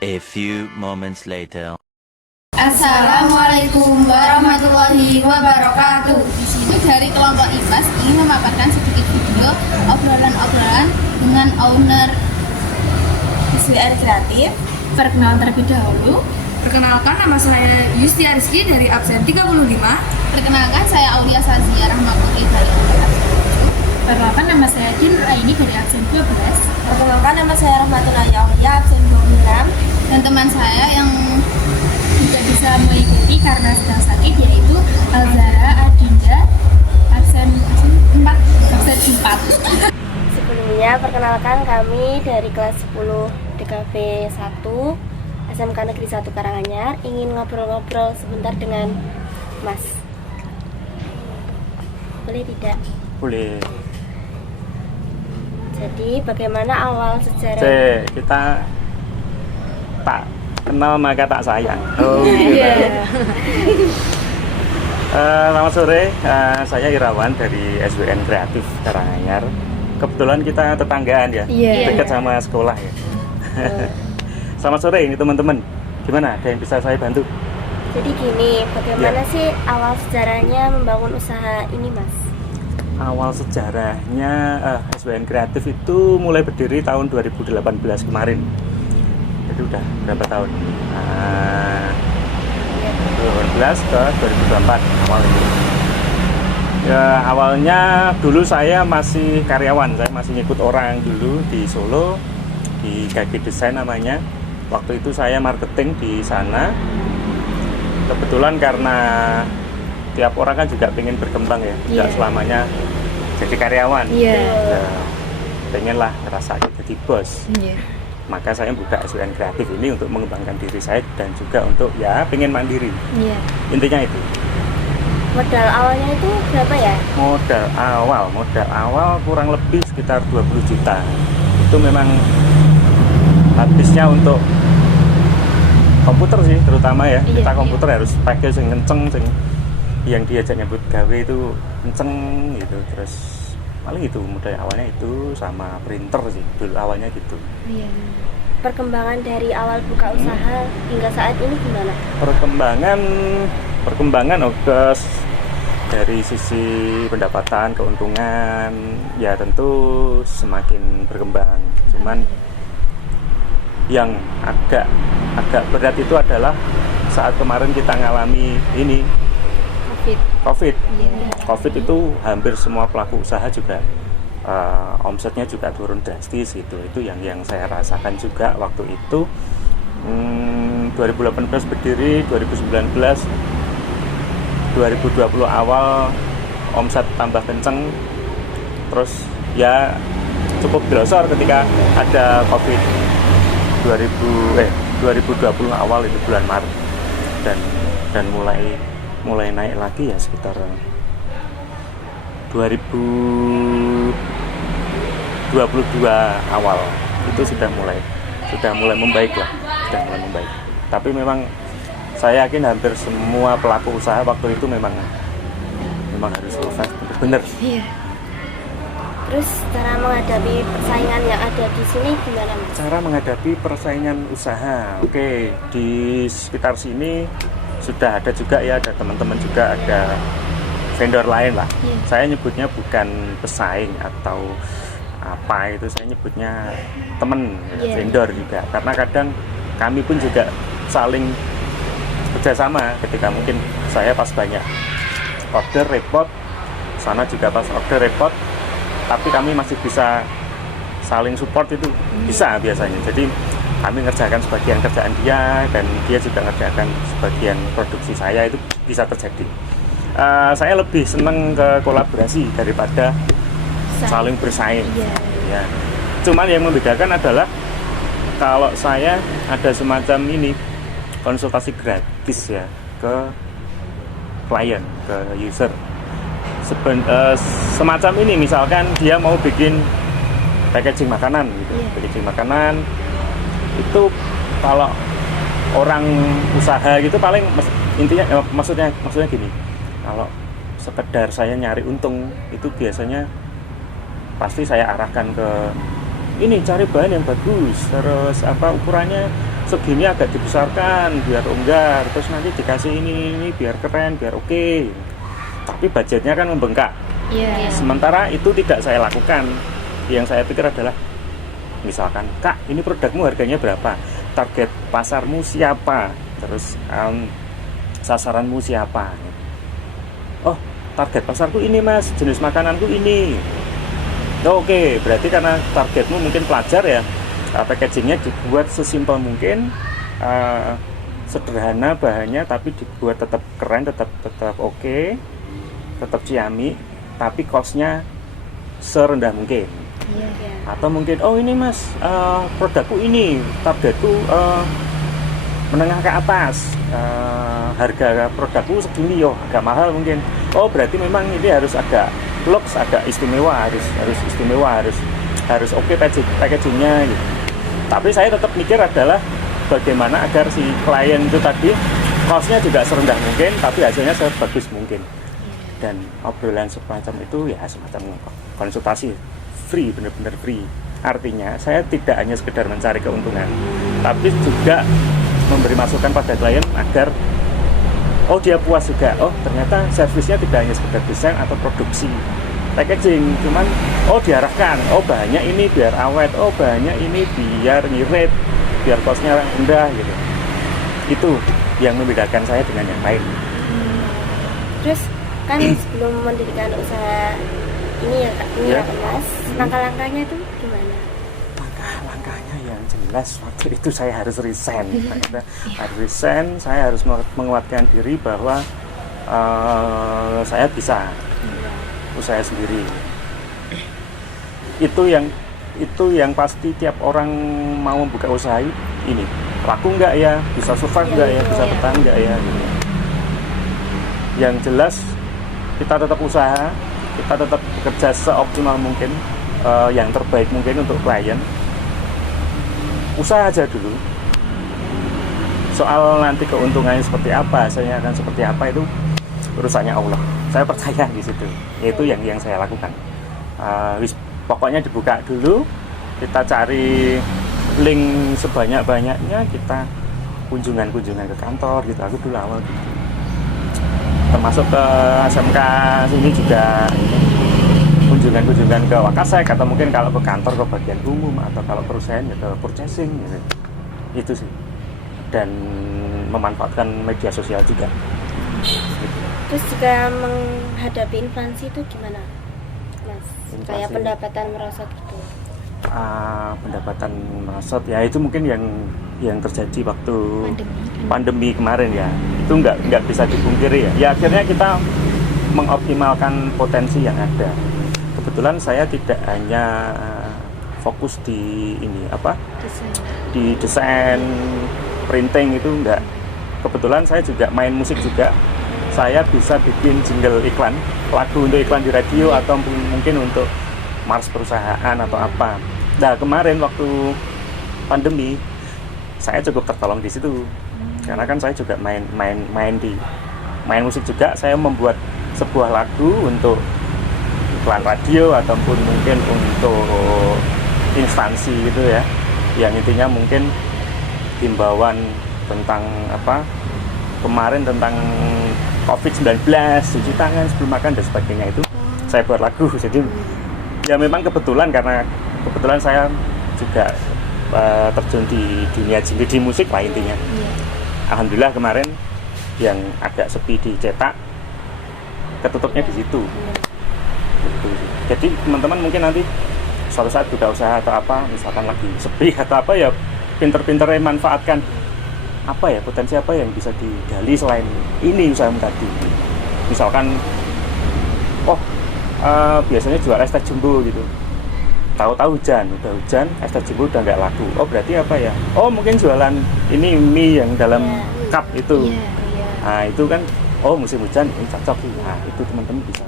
A few moments later. Assalamualaikum warahmatullahi wabarakatuh. Di sini dari kelompok IPAS ingin memaparkan sedikit video obrolan-obrolan dengan owner SWR Kreatif. Perkenalan terlebih dahulu. Perkenalkan, nama saya Yustia Rizky dari absen 35. Perkenalkan, saya Aulia Sazia Rahmaputri dari absen 7. Perkenalkan, nama saya Din Raini dari absen 12. Perkenalkan, nama saya Rahmatullahi Aulia, absen 26. Dan teman saya yang Tidak bisa mengikuti karena sedang sakit, yaitu Alzara Adinda absen 4. Sebelumnya, perkenalkan kami dari kelas 10 DKV 1 SMK Negeri 1 Karanganyar ingin ngobrol-ngobrol sebentar dengan Mas. Boleh tidak? Boleh. Jadi bagaimana awal sejarah? Kita tak kenal maka tak sayang. Oh, gitu. Selamat sore, saya Irawan dari SWN Kreatif Karanganyar. Kebetulan kita tetanggaan ya, dekat sama sekolah ya. Selamat sore ini teman-teman. Gimana? Ada yang bisa saya bantu? Jadi gini, bagaimana sih awal sejarahnya membangun usaha ini, Mas? Awal sejarahnya SWN Kreatif itu mulai berdiri tahun 2018 kemarin. Jadi udah berapa tahun? 2018 ke 2024 awal ini. Ya, awalnya dulu saya masih karyawan, saya masih ngikut orang dulu di Solo, di KG Desain namanya. Waktu itu saya marketing di sana. Kebetulan karena tiap orang kan juga pengen berkembang ya, tidak selamanya jadi karyawan. Pengen lah ngerasain jadi bos. Maka saya buka SWN Kreatif ini untuk mengembangkan diri saya dan juga untuk ya pengen mandiri. Intinya itu. Modal awalnya itu berapa ya? Modal awal kurang lebih sekitar 20 juta. Itu memang habisnya untuk komputer sih terutama ya. Kita komputer harus pakai yang kenceng, yang diajak nyebut gawe itu kenceng gitu. Terus paling itu modal awalnya itu sama printer sih dulu awalnya gitu. Perkembangan dari awal buka usaha hingga saat ini gimana? Perkembangan dari sisi pendapatan, keuntungan ya tentu semakin berkembang. Cuman yang agak berat itu adalah saat kemarin kita ngalami ini COVID itu hampir semua pelaku usaha juga omsetnya juga turun drastis gitu. Itu yang saya rasakan juga waktu itu. 2018 berdiri, 2019 2020 awal omset tambah kenceng, terus ya cukup grosor ketika ada COVID 2020 awal itu bulan Maret dan mulai naik lagi ya sekitar 2022 awal itu sudah mulai membaik lah, Tapi memang saya yakin hampir semua pelaku usaha waktu itu memang harus survive benar. Terus cara menghadapi persaingan yang ada di sini gimana, Mas? Cara menghadapi persaingan usaha, oke, di sekitar sini sudah ada juga ya, ada teman-teman juga, ada vendor lain lah. Saya nyebutnya bukan pesaing atau apa itu, saya nyebutnya teman, vendor juga. Karena kadang kami pun juga saling kerjasama ketika mungkin saya pas banyak order repot, sana juga pas order repot, tapi kami masih bisa saling support itu bisa biasanya. Jadi kami ngerjakan sebagian kerjaan dia dan dia juga ngerjakan sebagian produksi saya, itu bisa terjadi. Saya lebih senang ke kolaborasi daripada saling bersaing. Ya. Cuman yang membedakan adalah kalau saya ada semacam ini konsultasi gratis ya ke klien, ke user. Semacam ini, misalkan dia mau bikin packaging makanan gitu. Packaging makanan itu kalau orang usaha gitu paling intinya maksudnya gini, kalau sekedar saya nyari untung itu biasanya pasti saya arahkan ke ini, cari bahan yang bagus, terus ukurannya segini agak dibesarkan biar longgar, terus nanti dikasih ini biar keren, biar oke. Tapi budgetnya kan membengkak. Sementara itu tidak saya lakukan. Yang saya pikir adalah, misalkan, Kak, ini produkmu harganya berapa? Target pasarmu siapa? Terus sasaranmu siapa? Oh, target pasarku ini mas, jenis makananku ini. Oke, berarti karena targetmu mungkin pelajar ya, packagingnya dibuat sesimpel mungkin, sederhana bahannya, tapi dibuat tetap keren, tetap oke, tetap ciamik, tapi costnya serendah mungkin. Atau mungkin, oh ini mas, produkku ini, targetku menengah ke atas, harga produkku segini, agak mahal mungkin. Oh berarti memang ini harus agak lux, agak istimewa, harus istimewa, harus oke packagingnya gitu. Tapi saya tetap mikir adalah bagaimana agar si klien itu tadi costnya juga serendah mungkin, tapi hasilnya sebagus mungkin. Dan obrolan semacam itu ya semacam konsultasi free, benar-benar free. Artinya saya tidak hanya sekedar mencari keuntungan, tapi juga memberi masukan pada klien agar oh dia puas juga, oh ternyata servisnya tidak hanya sekedar desain atau produksi packaging, cuman oh diarahkan, oh bahannya ini biar awet, oh bahannya ini biar ngirit, biar costnya rendah gitu. Itu yang membedakan saya dengan yang lain. Terus kan sebelum mendirikan usaha ini ya Kak, ya Mas, langkah-langkahnya itu gimana? Langkah-langkahnya yang jelas waktu itu saya harus resign. Saya harus menguatkan diri bahwa saya bisa usaha sendiri. Itu yang pasti tiap orang mau membuka usaha ini laku nggak ya, bisa survive nggak ya, bisa bertahan nggak ya gitu. Yang jelas kita tetap usaha, kita tetap bekerja seoptimal mungkin, yang terbaik mungkin untuk klien. Usaha aja dulu. Soal nanti keuntungannya seperti apa, hasilnya akan seperti apa, itu urusannya Allah. Saya percaya di situ. Itu yang saya lakukan. Pokoknya dibuka dulu, kita cari link sebanyak-banyaknya, kita kunjungan ke kantor gitu. Aku dulu awal gitu. Termasuk ke SMK sini juga kunjungan ke Wakasek, atau mungkin kalau ke kantor ke bagian umum, atau kalau perusahaan ya ke purchasing gitu. Itu sih. Dan memanfaatkan media sosial juga. Terus juga menghadapi inflasi itu gimana, Mas? Kayak pendapatan merosot gitu. Pendapatan merosot ya, itu mungkin yang terjadi waktu pandemi kemarin ya. Itu nggak bisa dipungkiri ya. Ya akhirnya kita mengoptimalkan potensi yang ada. Kebetulan saya tidak hanya fokus di di desain, printing, itu enggak. Kebetulan saya juga main musik juga. Saya bisa bikin jingle iklan, lagu untuk iklan di radio, atau mungkin untuk mars perusahaan atau apa. Nah kemarin waktu pandemi saya cukup tertolong di situ, karena kan saya juga main musik juga. Saya membuat sebuah lagu untuk iklan radio ataupun mungkin untuk instansi gitu ya, yang intinya mungkin himbauan tentang kemarin tentang COVID-19, cuci tangan sebelum makan dan sebagainya, itu saya buat lagu. Jadi ya memang kebetulan, karena kebetulan saya juga terjun di dunia di musik lah intinya. Alhamdulillah kemarin yang agak sepi dicetak, ketutupnya di situ. Jadi teman-teman mungkin nanti suatu saat buka usaha atau apa, misalkan lagi sepi atau apa, ya pinter-pinternya manfaatkan potensi apa yang bisa digali selain ini usahamu tadi. Misalkan biasanya jual es teh jumbo gitu, tahu-tahu udah hujan, es teh jumbo udah nggak laku. Oh berarti apa ya? Oh mungkin jualan ini mie yang dalam cup itu. Nah itu kan, oh musim hujan ini cocok sih. Nah itu teman-teman bisa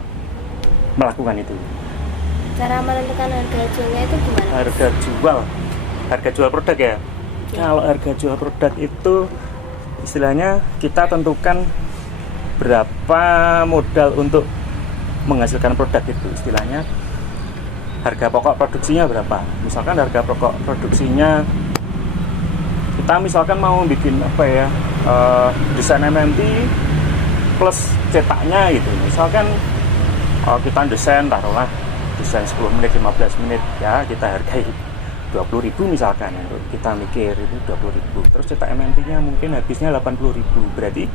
melakukan itu. Cara menentukan harga jualnya itu gimana? Harga jual produk ya. Kalau harga jual produk itu istilahnya kita tentukan berapa modal untuk menghasilkan produk itu. Istilahnya harga pokok produksinya berapa. Misalkan harga pokok produksinya kita misalkan mau bikin apa ya, desain MMT plus cetaknya gitu. Misalkan kita desain, taruhlah desain 10 menit, 15 menit, ya kita hargai 20.000 misalkan. Kita mikir itu 20.000, terus cetak MMT-nya mungkin habisnya 80.000, berarti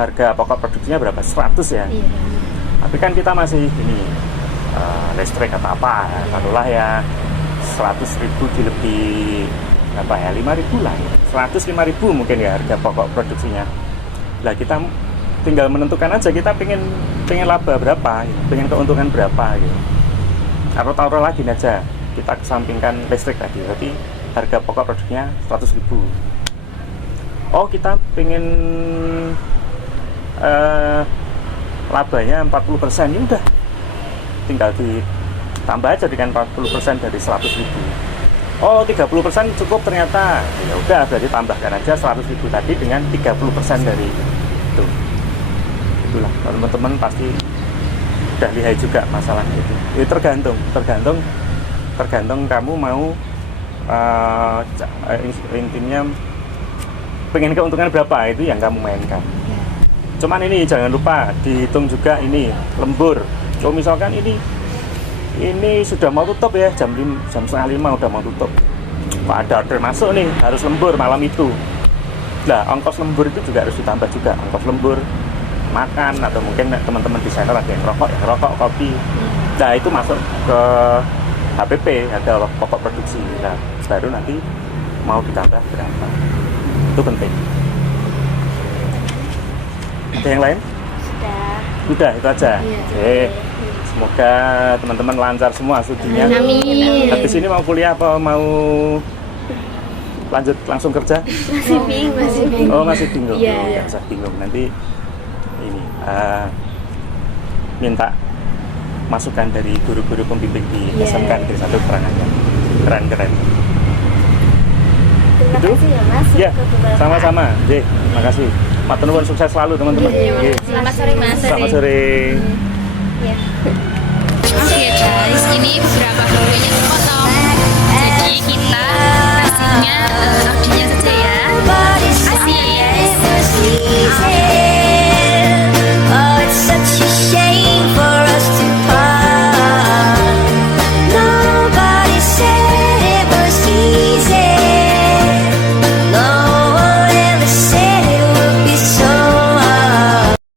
harga pokok produksinya berapa? 100 ya. Iya. Tapi kan kita masih ini listrik atau apa, taruhlah ya 100.000 lebih apa ya, 5.000 lah, 105.000 mungkin ya harga pokok produksinya. Lah kita tinggal menentukan aja kita pengen laba berapa, pengen keuntungan berapa gitu. Atau taruh lagi aja, kita kesampingkan listrik tadi, berarti harga pokok produknya 100.000. Oh kita pengen labanya 40%, ya udah tinggal ditambah aja dengan 40% dari 100.000. Oh 30% cukup ternyata, ya udah berarti tambahkan aja 100.000 tadi dengan 30% dari itu. Itulah teman-teman pasti udah lihat juga masalahnya itu. Itu tergantung kamu mau intinya pengen keuntungan berapa, itu yang kamu mainkan. Cuman ini jangan lupa dihitung juga ini lembur. Kalau misalkan ini sudah mau tutup ya, jam 4:30 udah mau tutup, ada order masuk nih, harus lembur malam itu. Nah ongkos lembur itu juga harus ditambah juga, ongkos lembur, makan, atau mungkin teman-teman desainer ada yang rokok, kopi. Nah itu masuk ke HPP, ada pokok produksi. Nah baru nanti mau ditambah berapa, itu penting. Ada yang lain? Sudah itu aja. Oke. Semoga teman-teman lancar semua studinya. Amin. Habis ini mau kuliah apa mau lanjut langsung kerja? Masih bingung. Oh masih bingung. Iya. Oh, nggak usah bingung. Nanti ini minta masukan dari guru-guru pembimbing di SMK Negeri 1 Karanganyar. Keren. Terima Itu? kasih ya Mas. Ya, sama-sama. Oke, makasih. Matur nuwun, sukses selalu teman-teman. Oke. Selamat sore Mas. Selamat sore. Ya. Oke guys, ini beberapa fotonya